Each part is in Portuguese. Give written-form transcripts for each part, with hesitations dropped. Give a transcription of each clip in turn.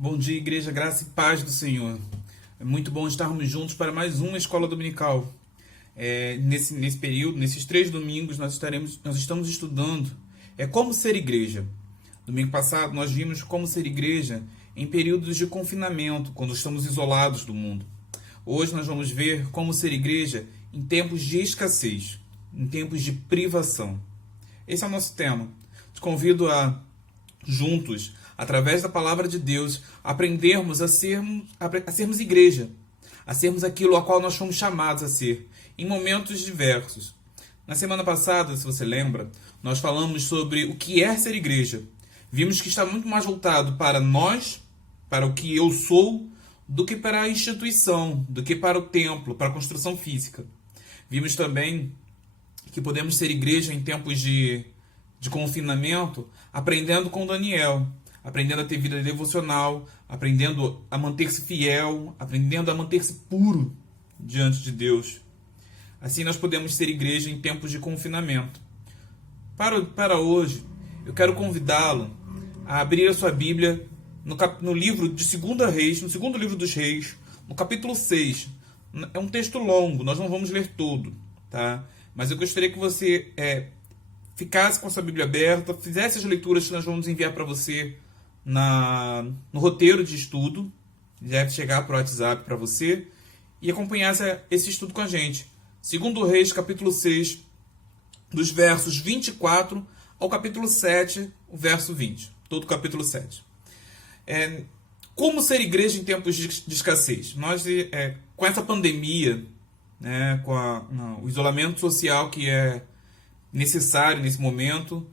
Bom dia, igreja, graça e paz do Senhor. É muito bom estarmos juntos para mais uma escola dominical. Nesse período, nesses 3 domingos, nós estamos estudando como ser igreja. Domingo passado, nós vimos como ser igreja em períodos de confinamento, quando estamos isolados do mundo. Hoje nós vamos ver como ser igreja em tempos de escassez, em tempos de privação. Esse é o nosso tema. Te convido a, juntos, através da palavra de Deus, aprendermos a sermos igreja, a sermos aquilo a qual nós fomos chamados a ser, em momentos diversos. Na semana passada, se você lembra, nós falamos sobre o que é ser igreja. Vimos que está muito mais voltado para nós, para o que eu sou, do que para a instituição, do que para o templo, para a construção física. Vimos também que podemos ser igreja em tempos de confinamento, aprendendo com Daniel, aprendendo a ter vida devocional, aprendendo a manter-se fiel, aprendendo a manter-se puro diante de Deus. Assim nós podemos ser igreja em tempos de confinamento. Para hoje, eu quero convidá-lo a abrir a sua Bíblia no livro de 2 Reis, no segundo livro dos Reis, no capítulo 6. É um texto longo, nós não vamos ler todo, tá? Mas eu gostaria que você ficasse com a sua Bíblia aberta, fizesse as leituras que nós vamos enviar para você no roteiro de estudo, deve chegar para o WhatsApp para você, e acompanhasse esse estudo com a gente. 2 Reis, capítulo 6, dos versos 24 ao capítulo 7, o verso 20. Todo o capítulo 7. Como ser igreja em tempos de escassez? Nós, com essa pandemia, com o isolamento social que é necessário nesse momento,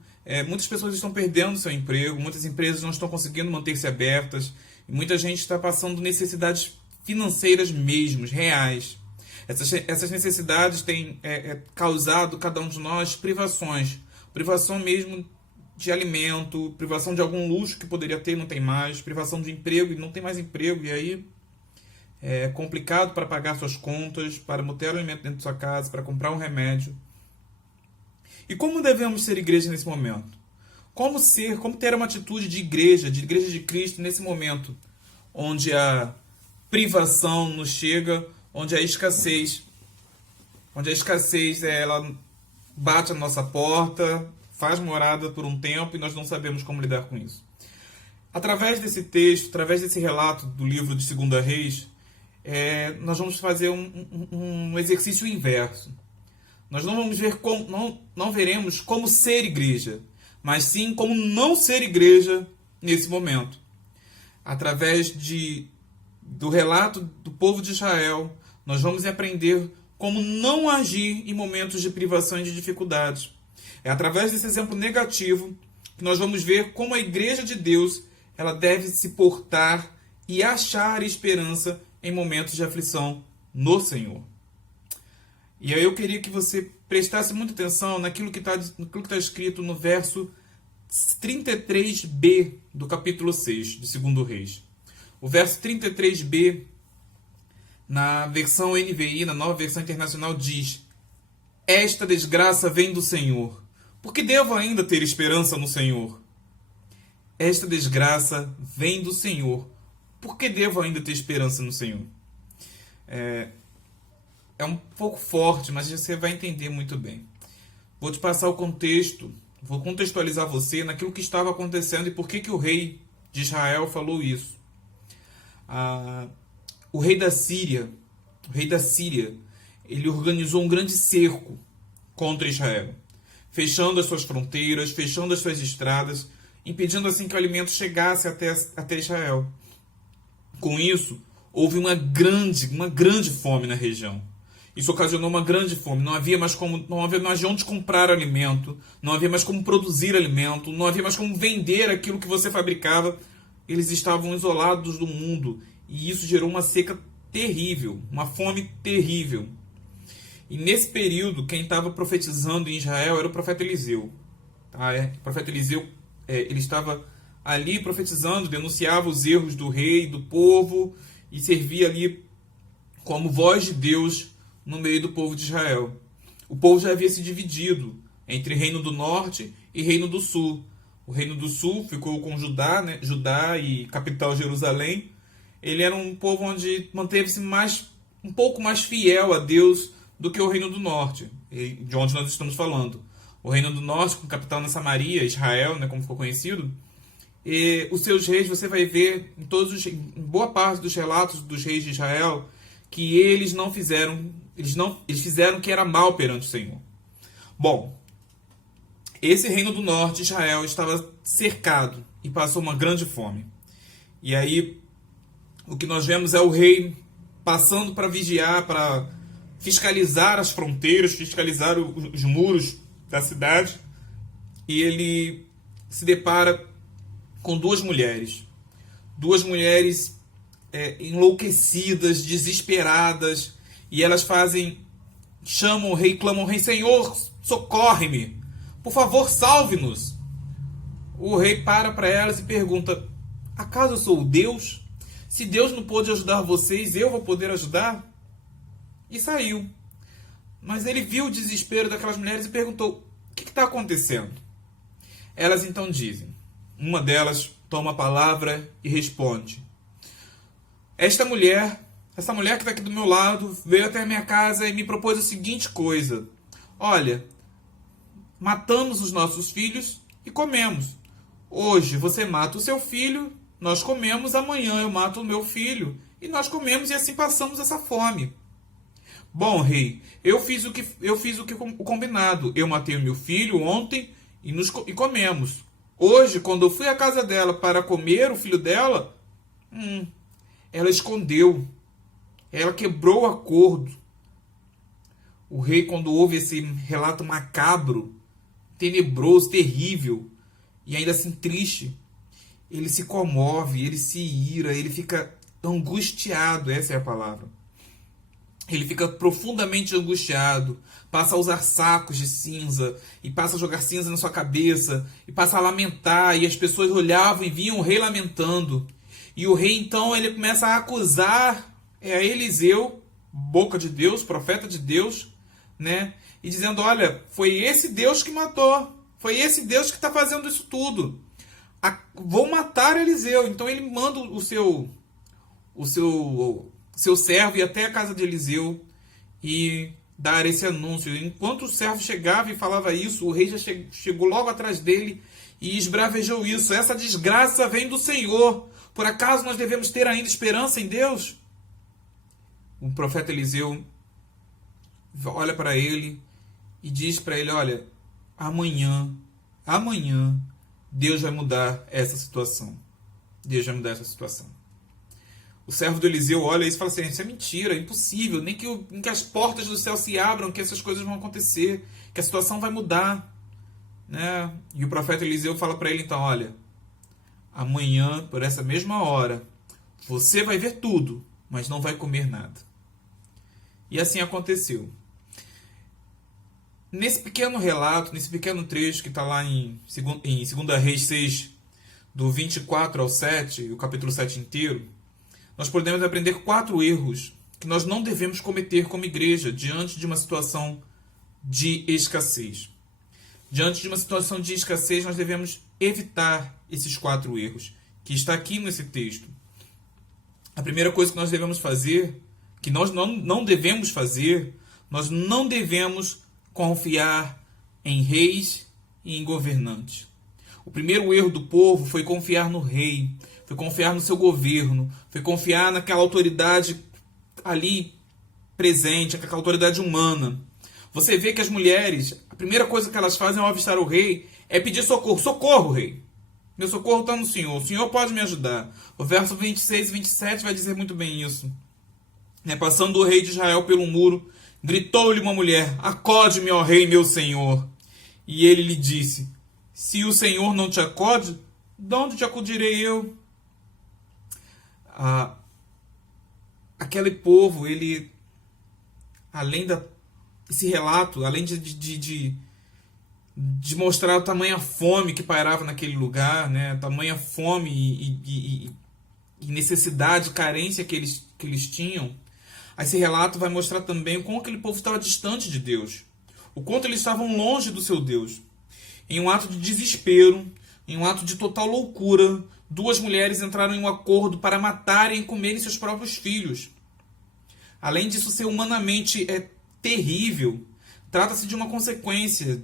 muitas pessoas estão perdendo seu emprego, muitas empresas não estão conseguindo manter-se abertas, e muita gente está passando necessidades financeiras mesmo, reais. Essas necessidades têm causado cada um de nós privações. Privação mesmo de alimento, privação de algum luxo que poderia ter e não tem mais, privação de emprego e não tem mais emprego, e aí é complicado para pagar suas contas, para manter o alimento dentro de sua casa, para comprar um remédio. E como devemos ser igreja nesse momento? Como ter uma atitude de igreja de Cristo nesse momento, onde a privação nos chega, onde a escassez ela bate a nossa porta, faz morada por um tempo e nós não sabemos como lidar com isso. Através desse texto, através desse relato do livro de 2 Reis, nós vamos fazer um exercício inverso. Nós não vamos ver não veremos como ser igreja, mas sim como não ser igreja nesse momento. Através do relato do povo de Israel, nós vamos aprender como não agir em momentos de privação e de dificuldades. É através desse exemplo negativo que nós vamos ver como a igreja de Deus ela deve se portar e achar esperança em momentos de aflição no Senhor. E aí eu queria que você prestasse muita atenção naquilo que está escrito no verso 33b do capítulo 6 de 2 Reis. O verso 33b, na versão NVI, na nova versão internacional, diz: Esta desgraça vem do Senhor. Por que devo ainda ter esperança no Senhor? Esta desgraça vem do Senhor. Por que devo ainda ter esperança no Senhor? É um pouco forte, mas você vai entender muito bem. Vou te passar o contexto, vou contextualizar você naquilo que estava acontecendo e por que o rei de Israel falou isso. O rei da Síria, ele organizou um grande cerco contra Israel, fechando as suas fronteiras, fechando as suas estradas, impedindo assim que o alimento chegasse até Israel. Com isso, houve uma grande fome na região. Isso ocasionou uma grande fome. Não havia mais de onde comprar alimento, não havia mais como produzir alimento, não havia mais como vender aquilo que você fabricava. Eles estavam isolados do mundo e isso gerou uma seca terrível, uma fome terrível. E nesse período, quem estava profetizando em Israel era o profeta Eliseu. O profeta Eliseu ele estava ali profetizando, denunciava os erros do rei, do povo e servia ali como voz de Deus no meio do povo de Israel. O povo já havia se dividido entre reino do norte e reino do sul. O reino do sul ficou com Judá, né? Judá e capital Jerusalém. Ele era um povo onde manteve-se um pouco mais fiel a Deus do que o reino do norte, de onde nós estamos falando. O reino do norte, com capital na Samaria, Israel, né, como ficou conhecido, e os seus reis, você vai ver em boa parte dos relatos dos reis de Israel, que eles fizeram que era mal perante o Senhor. Bom, esse reino do norte, Israel, estava cercado e passou uma grande fome. E aí, o que nós vemos é o rei passando para vigiar, para fiscalizar as fronteiras, fiscalizar os muros da cidade. E ele se depara com duas mulheres. Duas mulheres enlouquecidas, desesperadas. E elas chamam o rei, clamam ao rei: Senhor, socorre-me. Por favor, salve-nos. O rei para elas e pergunta: acaso eu sou o Deus? Se Deus não pôde ajudar vocês, eu vou poder ajudar? E saiu. Mas ele viu o desespero daquelas mulheres e perguntou: o que está acontecendo? Elas então dizem. Uma delas toma a palavra e responde: essa mulher que está aqui do meu lado, veio até a minha casa e me propôs a seguinte coisa: olha, matamos os nossos filhos e comemos. Hoje você mata o seu filho, nós comemos, amanhã eu mato o meu filho e nós comemos, e assim passamos essa fome. Bom, rei, eu fiz o combinado. Eu matei o meu filho ontem e comemos. Hoje, quando eu fui à casa dela para comer o filho dela, ela escondeu. Ela quebrou o acordo. O rei, quando ouve esse relato macabro, tenebroso, terrível, e ainda assim triste, ele se comove, ele se ira, ele fica angustiado, essa é a palavra. Ele fica profundamente angustiado, passa a usar sacos de cinza, e passa a jogar cinza na sua cabeça, e passa a lamentar, e as pessoas olhavam e viam o rei lamentando. E o rei, então, ele começa a acusar a Eliseu, boca de Deus, profeta de Deus, né? E dizendo: olha, foi esse Deus que matou, foi esse Deus que está fazendo isso tudo. Vou matar Eliseu. Então ele manda o seu servo ir até a casa de Eliseu e dar esse anúncio. Enquanto o servo chegava e falava isso, o rei já chegou logo atrás dele e esbravejou isso: essa desgraça vem do Senhor. Por acaso nós devemos ter ainda esperança em Deus? O profeta Eliseu olha para ele e diz para ele: olha, amanhã, Deus vai mudar essa situação. Deus vai mudar essa situação. O servo do Eliseu olha isso e fala assim: isso é mentira, é impossível, nem que as portas do céu se abram, que essas coisas vão acontecer, que a situação vai mudar, né? E o profeta Eliseu fala para ele então: olha, amanhã, por essa mesma hora, você vai ver tudo, mas não vai comer nada. E assim aconteceu. Nesse pequeno relato, nesse pequeno trecho que está lá em 2 Reis 6, do 24 ao 7, e o capítulo 7 inteiro, nós podemos aprender 4 erros que nós não devemos cometer como igreja diante de uma situação de escassez. Diante de uma situação de escassez, nós devemos evitar esses 4 erros, que está aqui nesse texto. A primeira coisa que nós devemos fazer, que nós não devemos fazer, nós não devemos confiar em reis e em governantes. O primeiro erro do povo foi confiar no rei, foi confiar no seu governo, foi confiar naquela autoridade ali presente, aquela autoridade humana. Você vê que as mulheres, a primeira coisa que elas fazem ao avistar o rei é pedir socorro. Socorro, rei! Meu socorro está no Senhor. O Senhor pode me ajudar. O verso 26 e 27 vai dizer muito bem isso. Passando o rei de Israel pelo muro, gritou-lhe uma mulher: acode-me, ó rei, meu senhor. E ele lhe disse: se o Senhor não te acode, de onde te acudirei eu? Aquele povo, ele, esse relato, além de mostrar a tamanha fome que pairava naquele lugar, né, tamanha fome e necessidade, carência que eles tinham, esse relato vai mostrar também o quanto aquele povo estava distante de Deus, o quanto eles estavam longe do seu Deus. Em um ato de desespero, Em um ato de total loucura, duas mulheres entraram em um acordo para matarem e comerem seus próprios filhos. Além disso ser humanamente terrível, trata-se de uma consequência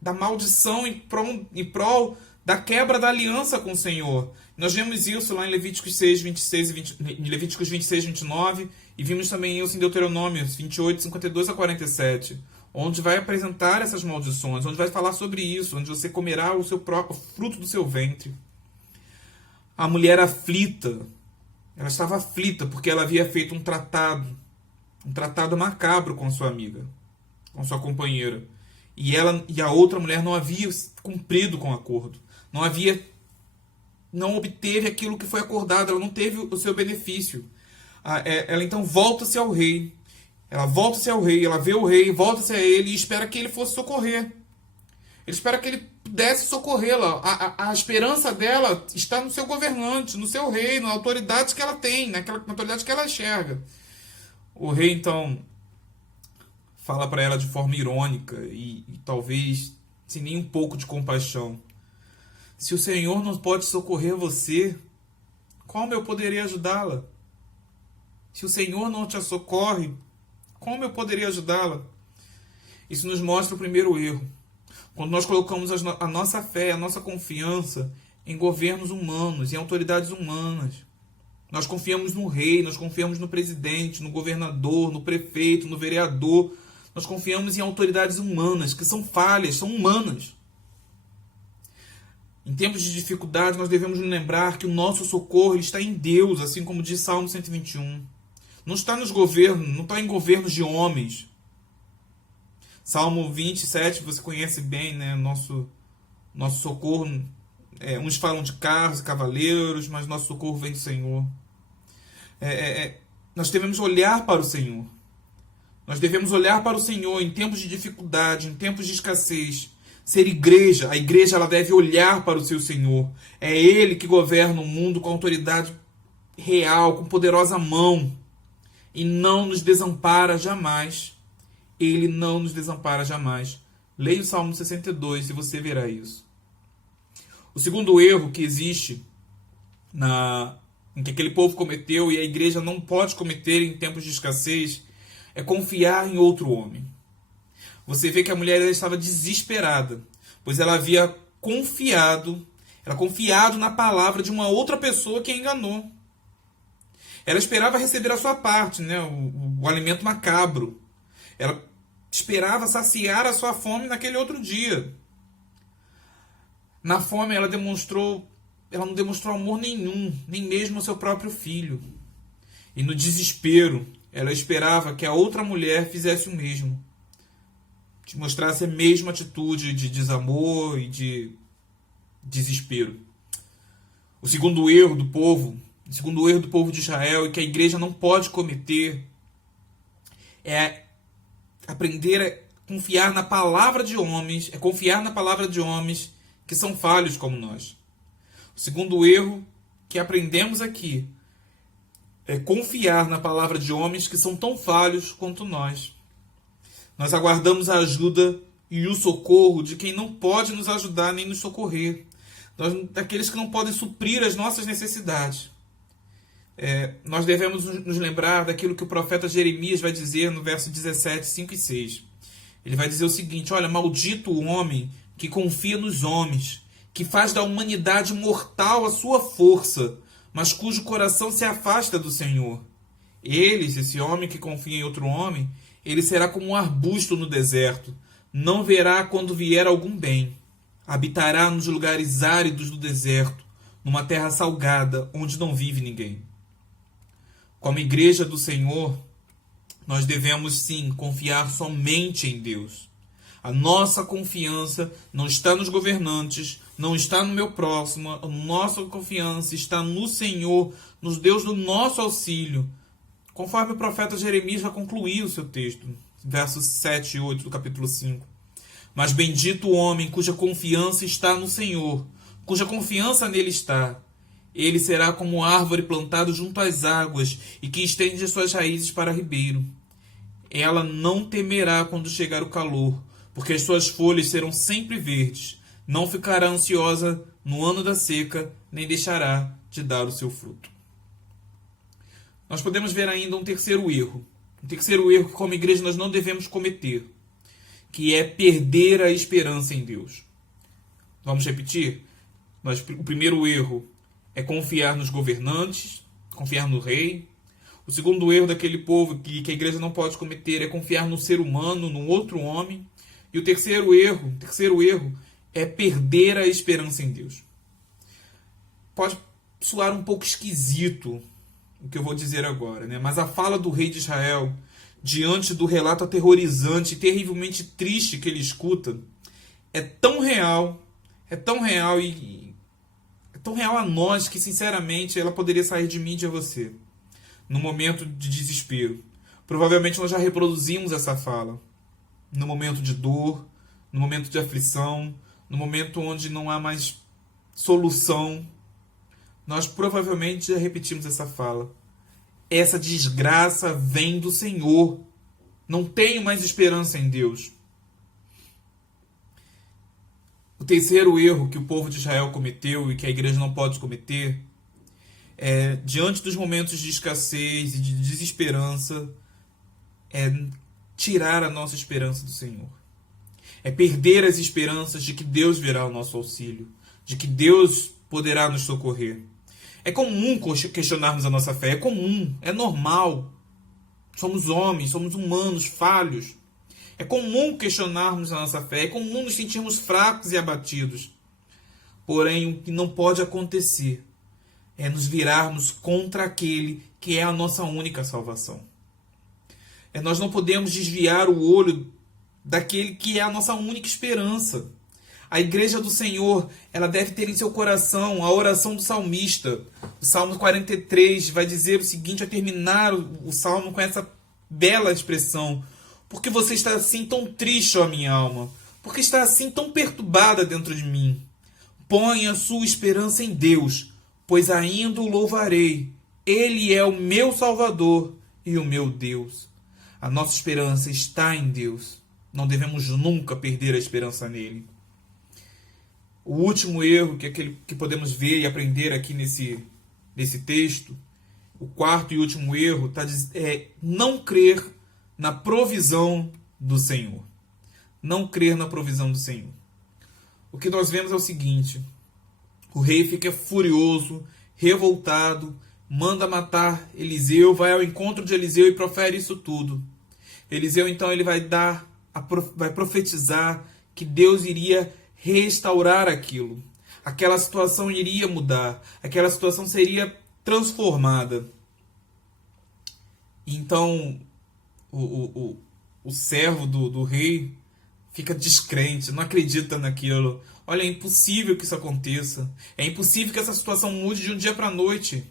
da maldição em prol da quebra da aliança com o Senhor. Nós vemos isso lá em Levíticos 6, 26 em Levíticos 26, 29, e vimos também isso em Deuteronômio 28, 52 a 47, onde vai apresentar essas maldições, onde vai falar sobre isso, onde você comerá o seu próprio fruto do seu ventre. A mulher aflita, ela estava aflita porque ela havia feito um tratado macabro com sua amiga, com sua companheira. E a outra mulher não havia cumprido com o acordo. Não obteve aquilo que foi acordado, ela não teve o seu benefício. Ela então volta-se ao rei. Ela volta-se ao rei, ela vê o rei, volta-se a ele e espera que ele fosse socorrer. Ele espera que ele pudesse socorrê-la. A esperança dela está no seu governante, no seu rei, na autoridade que ela tem, na autoridade que ela enxerga. O rei então fala para ela de forma irônica e talvez sem nem um pouco de compaixão: se o Senhor não pode socorrer você, como eu poderia ajudá-la? Se o Senhor não te socorre, como eu poderia ajudá-la? Isso nos mostra o primeiro erro. Quando nós colocamos a nossa fé, a nossa confiança em governos humanos, em autoridades humanas. Nós confiamos no rei, nós confiamos no presidente, no governador, no prefeito, no vereador. Nós confiamos em autoridades humanas, que são falhas, são humanas. Em tempos de dificuldade, nós devemos nos lembrar que o nosso socorro está em Deus, assim como diz Salmo 121. Não está nos governos, não está em governos de homens. Salmo 27, você conhece bem, né? Nosso socorro. Uns falam de carros e cavaleiros, mas nosso socorro vem do Senhor. Nós devemos olhar para o Senhor. Nós devemos olhar para o Senhor em tempos de dificuldade, em tempos de escassez. Ser igreja, a igreja ela deve olhar para o seu Senhor. É Ele que governa o mundo com autoridade real, com poderosa mão. E não nos desampara jamais. Ele não nos desampara jamais. Leia o Salmo 62 e você verá isso. O segundo erro que existe em que aquele povo cometeu e a igreja não pode cometer em tempos de escassez é confiar em outro homem. Você vê que a mulher estava desesperada, pois ela havia confiado na palavra de uma outra pessoa que a enganou. Ela esperava receber a sua parte, né? o alimento macabro. Ela esperava saciar a sua fome naquele outro dia. Na fome ela não demonstrou amor nenhum, nem mesmo ao seu próprio filho. E no desespero, ela esperava que a outra mulher fizesse o mesmo. Mostrasse a mesma atitude de desamor e de desespero. O segundo erro do povo de Israel e que a igreja não pode cometer é aprender a confiar na palavra de homens, que são falhos como nós. O segundo erro que aprendemos aqui é confiar na palavra de homens que são tão falhos quanto nós. Nós aguardamos a ajuda e o socorro de quem não pode nos ajudar nem nos socorrer. Daqueles que não podem suprir as nossas necessidades. Nós devemos nos lembrar daquilo que o profeta Jeremias vai dizer no verso 17, 5 e 6. Ele vai dizer o seguinte: olha, maldito o homem que confia nos homens, que faz da humanidade mortal a sua força, mas cujo coração se afasta do Senhor. Esse homem que confia em outro homem, ele será como um arbusto no deserto, não verá quando vier algum bem. Habitará nos lugares áridos do deserto, numa terra salgada, onde não vive ninguém. Como igreja do Senhor, nós devemos sim confiar somente em Deus. A nossa confiança não está nos governantes, não está no meu próximo, a nossa confiança está no Senhor, nos Deus do nosso auxílio. Conforme o profeta Jeremias vai concluir o seu texto, versos 7 e 8 do capítulo 5. Mas bendito o homem cuja confiança está no Senhor, cuja confiança nele está. Ele será como árvore plantada junto às águas e que estende as suas raízes para ribeiro. Ela não temerá quando chegar o calor, porque as suas folhas serão sempre verdes. Não ficará ansiosa no ano da seca, nem deixará de dar o seu fruto. Nós podemos ver ainda um terceiro erro. Um terceiro erro que, como igreja, nós não devemos cometer, que é perder a esperança em Deus. Vamos repetir? O primeiro erro é confiar nos governantes, confiar no rei. O segundo erro daquele povo que a igreja não pode cometer é confiar no ser humano, no outro homem. E o terceiro erro é perder a esperança em Deus. Pode soar um pouco esquisito o que eu vou dizer agora, né? Mas a fala do rei de Israel, diante do relato aterrorizante e terrivelmente triste que ele escuta, é tão real e é tão real a nós que, sinceramente, ela poderia sair de mim e de você, no momento de desespero. Provavelmente nós já reproduzimos essa fala, no momento de dor, no momento de aflição, no momento onde não há mais solução. Nós provavelmente já repetimos essa fala. Essa desgraça vem do Senhor. Não tenho mais esperança em Deus. O terceiro erro que o povo de Israel cometeu e que a igreja não pode cometer é, diante dos momentos de escassez e de desesperança, é tirar a nossa esperança do Senhor. É perder as esperanças de que Deus virá ao nosso auxílio, de que Deus poderá nos socorrer. É comum questionarmos a nossa fé, é comum, é normal. Somos homens, somos humanos, falhos. É comum questionarmos a nossa fé, é comum nos sentirmos fracos e abatidos. Porém, o que não pode acontecer é nos virarmos contra aquele que é a nossa única salvação. Nós não podemos desviar o olho daquele que é a nossa única esperança. A igreja do Senhor, ela deve ter em seu coração a oração do salmista. O Salmo 43 vai dizer o seguinte, vai terminar o Salmo com essa bela expressão. Porque você está assim tão triste, ó minha alma? Porque está assim tão perturbada dentro de mim? Põe a sua esperança em Deus, pois ainda o louvarei. Ele é o meu Salvador e o meu Deus. A nossa esperança está em Deus. Não devemos nunca perder a esperança nele. O último erro que, que podemos ver e aprender aqui nesse texto, o quarto e último erro, é não crer na provisão do Senhor. Não crer na provisão do Senhor. O que nós vemos é o seguinte: o rei fica furioso, revoltado, manda matar Eliseu, vai ao encontro de Eliseu e profere isso tudo. Eliseu então ele vai profetizar que Deus iria restaurar aquilo. Aquela situação iria mudar. Aquela situação seria transformada. Então, o servo do rei fica descrente, não acredita naquilo. Olha, é impossível que isso aconteça. É impossível que essa situação mude de um dia para a noite.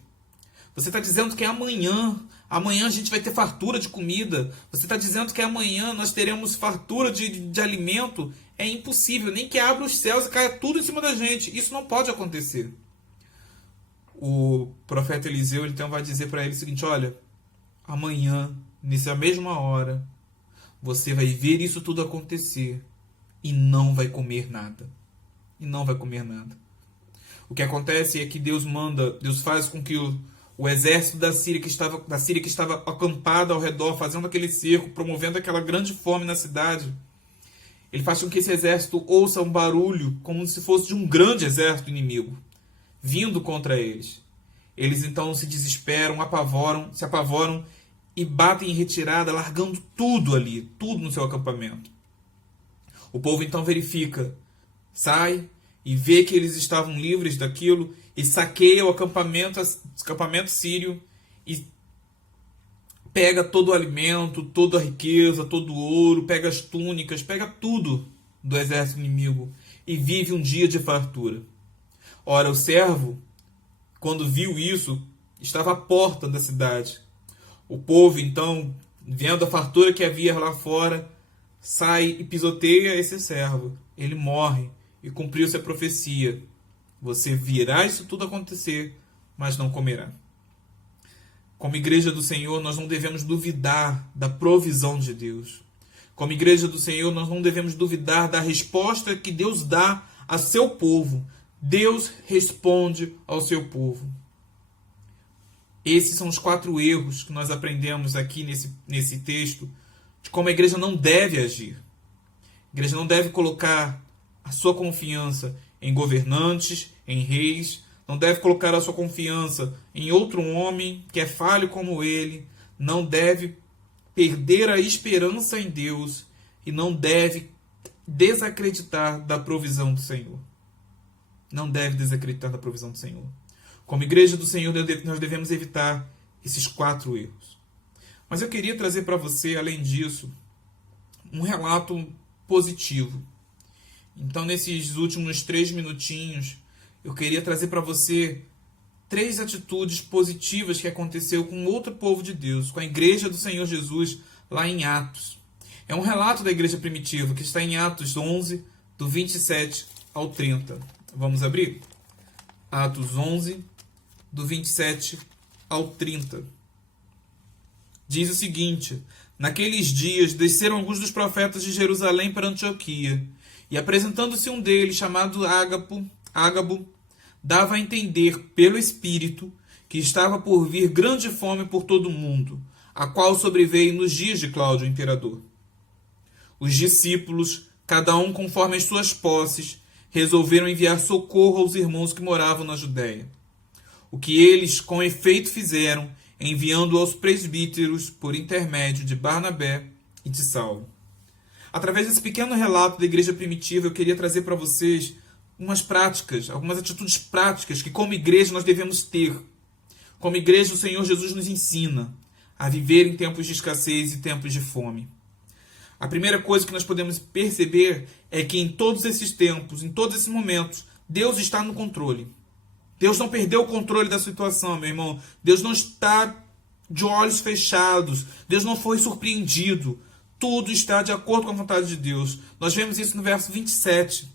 Você está dizendo que é amanhã. Amanhã a gente vai ter fartura de comida. Você está dizendo que amanhã nós teremos fartura de alimento. É impossível. Nem que abra os céus e caia tudo em cima da gente. Isso não pode acontecer. O profeta Eliseu então vai dizer para ele o seguinte: olha, amanhã, nessa mesma hora, você vai ver isso tudo acontecer e não vai comer nada. E não vai comer nada. O que acontece é que Deus faz com que o exército da Síria que estava acampado ao redor, fazendo aquele cerco, promovendo aquela grande fome na cidade, ele faz com que esse exército ouça um barulho como se fosse de um grande exército inimigo vindo contra eles. Eles então se desesperam, se apavoram e batem em retirada, largando tudo ali, tudo no seu acampamento. O povo então verifica, sai e vê que eles estavam livres daquilo e saqueia o acampamento sírio e pega todo o alimento, toda a riqueza, todo o ouro, pega as túnicas, pega tudo do exército inimigo e vive um dia de fartura. Ora, o servo, quando viu isso, estava à porta da cidade. O povo, então, vendo a fartura que havia lá fora, sai e pisoteia esse servo. Ele morre e cumpriu-se a profecia. Você virá isso tudo acontecer, mas não comerá. Como igreja do Senhor, nós não devemos duvidar da provisão de Deus. Como igreja do Senhor, nós não devemos duvidar da resposta que Deus dá a seu povo. Deus responde ao seu povo. Esses são os 4 erros que nós aprendemos aqui nesse texto, de como a igreja não deve agir. A igreja não deve colocar a sua confiança em governantes, em reis, não deve colocar a sua confiança em outro homem que é falho como ele, não deve perder a esperança em Deus e não deve desacreditar da provisão do Senhor. Não deve desacreditar da provisão do Senhor. Como igreja do Senhor, nós devemos evitar esses 4 erros. Mas eu queria trazer para você, além disso, um relato positivo. Então, nesses últimos 3 minutinhos, eu queria trazer para você 3 atitudes positivas que aconteceu com outro povo de Deus, com a igreja do Senhor Jesus, lá em Atos. É um relato da igreja primitiva, que está em Atos 11, do 27 ao 30. Vamos abrir? Atos 11, do 27 ao 30. Diz o seguinte: naqueles dias desceram alguns dos profetas de Jerusalém para Antioquia, e apresentando-se um deles, chamado Ágabo, dava a entender pelo Espírito que estava por vir grande fome por todo o mundo, a qual sobreveio nos dias de Cláudio, o imperador. Os discípulos, cada um conforme as suas posses, resolveram enviar socorro aos irmãos que moravam na Judéia. O que eles, com efeito, fizeram, enviando aos presbíteros por intermédio de Barnabé e de Saulo. Através desse pequeno relato da igreja primitiva, eu queria trazer para vocês algumas atitudes práticas que, como igreja, nós devemos ter. Como igreja, o Senhor Jesus nos ensina a viver em tempos de escassez e tempos de fome. A primeira coisa que nós podemos perceber é que em todos esses tempos, em todos esses momentos, Deus está no controle. Deus não perdeu o controle da situação, meu irmão. Deus não está de olhos fechados. Deus não foi surpreendido. Tudo está de acordo com a vontade de Deus. Nós vemos isso no verso 27.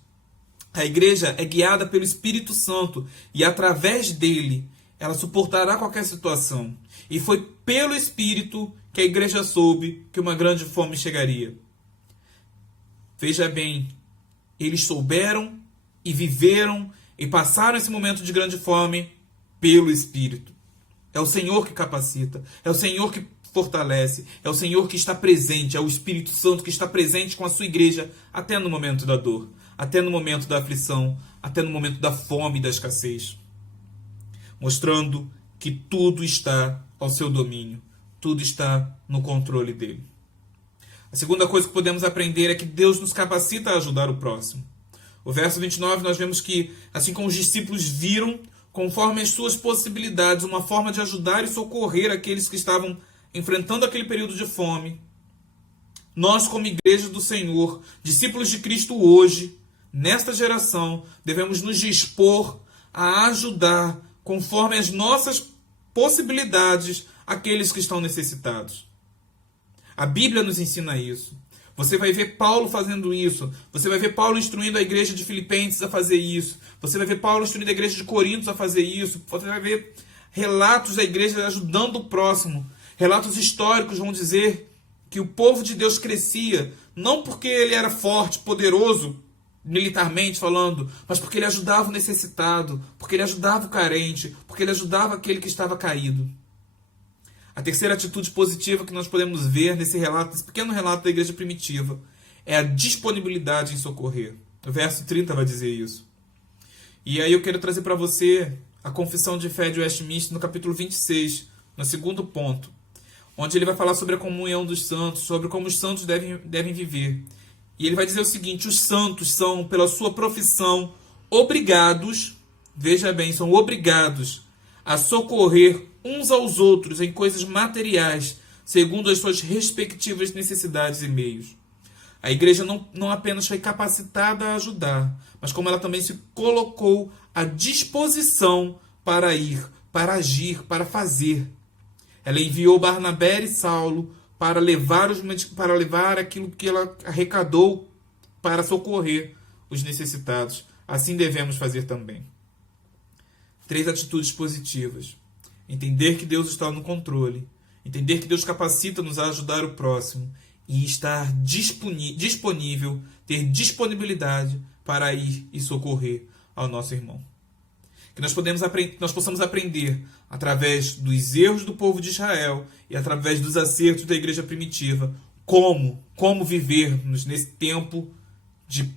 A igreja é guiada pelo Espírito Santo e através dele ela suportará qualquer situação. E foi pelo Espírito que a igreja soube que uma grande fome chegaria. Veja bem, eles souberam e viveram e passaram esse momento de grande fome pelo Espírito. É o Senhor que capacita, é o Senhor que fortalece, é o Senhor que está presente, é o Espírito Santo que está presente com a sua igreja até no momento da dor, até no momento da aflição, até no momento da fome e da escassez. Mostrando que tudo está ao seu domínio, tudo está no controle dele. A segunda coisa que podemos aprender é que Deus nos capacita a ajudar o próximo. O verso 29 nós vemos que, assim como os discípulos viram, conforme as suas possibilidades, uma forma de ajudar e socorrer aqueles que estavam enfrentando aquele período de fome, nós, como igreja do Senhor, discípulos de Cristo hoje, nesta geração, devemos nos dispor a ajudar, conforme as nossas possibilidades, aqueles que estão necessitados. A Bíblia nos ensina isso. Você vai ver Paulo fazendo isso. Você vai ver Paulo instruindo a igreja de Filipenses a fazer isso. Você vai ver Paulo instruindo a igreja de Corinto a fazer isso. Você vai ver relatos da igreja ajudando o próximo. Relatos históricos vão dizer que o povo de Deus crescia, não porque ele era forte, poderoso, militarmente falando, mas porque ele ajudava o necessitado, porque ele ajudava o carente, porque ele ajudava aquele que estava caído. A terceira atitude positiva que nós podemos ver nesse relato, nesse pequeno relato da igreja primitiva, é a disponibilidade em socorrer. O verso 30 vai dizer isso. E aí eu quero trazer para você a confissão de fé de Westminster no capítulo 26, no segundo ponto, onde ele vai falar sobre a comunhão dos santos, sobre como os santos devem viver. E ele vai dizer o seguinte: os santos são, pela sua profissão, obrigados, veja bem, são obrigados a socorrer uns aos outros em coisas materiais, segundo as suas respectivas necessidades e meios. A igreja não apenas foi capacitada a ajudar, mas como ela também se colocou à disposição para ir, para agir, para fazer. Ela enviou Barnabé e Saulo para levar aquilo que ela arrecadou para socorrer os necessitados. Assim devemos fazer também. 3 atitudes positivas. Entender que Deus está no controle. Entender que Deus capacita-nos a ajudar o próximo. E estar disponível, ter disponibilidade para ir e socorrer ao nosso irmão. Que nós possamos aprender, através dos erros do povo de Israel e através dos acertos da igreja primitiva, como vivermos nesse tempo de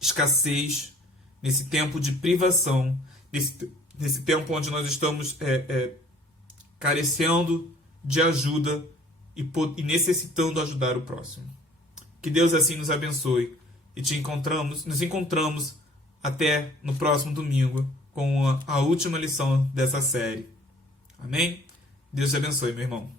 escassez, nesse tempo de privação, nesse tempo onde nós estamos carecendo de ajuda e necessitando ajudar o próximo. Que Deus assim nos abençoe e nos encontramos até no próximo domingo com a última lição dessa série. Amém? Deus te abençoe, meu irmão.